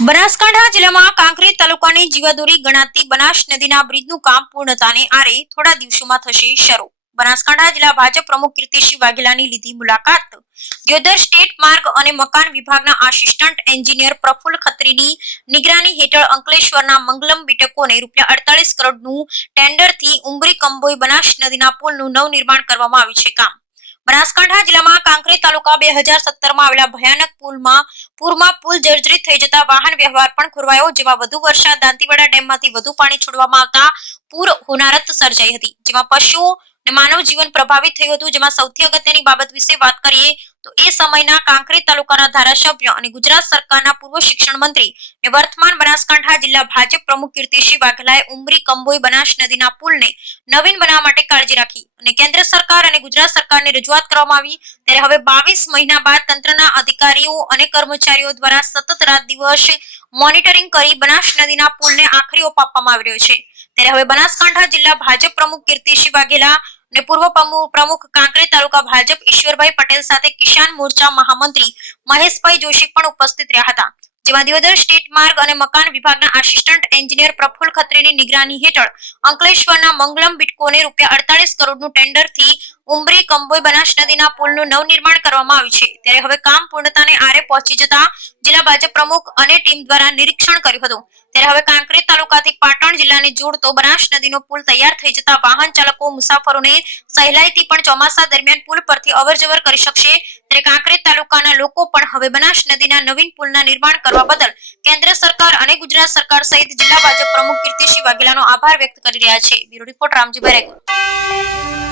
બનાસકાંઠા જિલ્લામાં કાંકરી તાલુકાની જીવાદોરી ગણાતી બનાસ નદીના બ્રિજનું કામ પૂર્ણતાને આરે થોડા દિવસોમાં થશે શરૂ. બનાસકાંઠા જિલ્લા ભાજપ પ્રમુખ કીર્તિસિંહ વાઘેલાની લીધી મુલાકાત. દિયોદર સ્ટેટ માર્ગ અને મકાન વિભાગના આસિસ્ટન્ટ એન્જિનિયર પ્રફુલ્લ ખત્રીની નિગરાની હેઠળ અંકલેશ્વરના મંગલમ બીટકોને રૂપિયા અડતાલીસ કરોડનું ટેન્ડરથી ઉમરી કંબોઈ બનાસ નદીના પુલનું નવનિર્માણ કરવામાં આવ્યું છે કામ. બનાસકાંઠા જિલ્લામાં કાંકરેજ તાલુકા બે હજાર સત્તરમાં આવેલા ભયાનક પુલમાં, પૂરમાં પુલ જર્જરિત થઈ જતા વાહન વ્યવહાર પણ ખોરવાયો, જેમાં વધુ વરસાદ દાંતીવાડા ડેમમાંથી વધુ પાણી છોડવામાં આવતા પૂર હોનારત સર્જાઈ હતી, જેમાં પશુઓ અને માનવ જીવન પ્રભાવિત થયું હતું, જેમાં સૌથી અગત્યની બાબત વિશે વાત કરીએ તો એ સમયના કાંકરી તાલુકાના ધારાસભ્ય અને ગુજરાત સરકારના પૂર્વ શિક્ષણ મંત્રી અને વર્તમાન બનાસકાંઠા જિલ્લા ભાજપ પ્રમુખ કીર્તિસિંહ વાઘલાએ ઉમરી કંબોઈ બનાસ નદીના પુલને નવીન બનાવવા માટે કાળજી રાખી અને કેન્દ્ર સરકાર અને ગુજરાત સરકારને રજૂઆત કરવામાં આવી ત્યારે હવે બાવીસ મહિના બાદ તંત્રના અધિકારીઓ અને કર્મચારીઓ દ્વારા સતત રાત દિવસ મોનિટરિંગ કરી બનાસ નદીના પુલને આખરી ઓપ આપવામાં આવી રહ્યો છે. ત્યારે હવે બનાસકાંઠા જિલ્લા ભાજપ પ્રમુખ કીર્તિસિંહ વાઘેલા અને પૂર્વ પ્રમુખ કાંકરેજ તાલુકા ભાજપ ઈશ્વરભાઈ પટેલ સાથે કિસાન મોરચા મહામંત્રી મહેશભાઈ જોશી પણ ઉપસ્થિત રહ્યા હતા. જેમાં દિયોદર સ્ટેટ માર્ગ અને મકાન વિભાગના આસિસ્ટન્ટ એન્જિનિયર પ્રફુલ ખત્રીની નિગરાની હેઠળ અંકલેશ્વરના મંગલમ બિટકોને રૂપિયા અડતાલીસ કરોડનું ટેન્ડરથી ઉમરી કંબોઈ બનાસ નદીના પુલનું નવનિર્માણ કરવામાં આવ્યું છે. ત્યારે હવે કામ પૂર્ણતાને આરે પહોંચી જતા જિલ્લા ભાજપ પ્રમુખ અને ટીમ દ્વારા નિરીક્ષણ કર્યું હતું. ત્યારે હવે કાંકરેજ તાલુકાથી પાટણ જિલ્લાને જોડતો બનાસ નદીનો પુલ તૈયાર થઈ જતા વાહન ચાલકો, મુસાફરોને સહેલાઈથી પણ ચોમાસા દરમિયાન પુલ પરથી અવરજવર કરી શકશે. ત્યારે કાંકરેજ તાલુકાના લોકો પણ હવે બનાસ નદીના નવીન પુલના નિર્માણ કરવા બદલ કેન્દ્ર સરકાર અને ગુજરાત સરકાર સહિત જિલ્લા ભાજપ પ્રમુખ કીર્તિસિંહ વાઘેલાનો આભાર વ્યક્ત કરી રહ્યા છે. Bureau report Ramjibhai રેગુ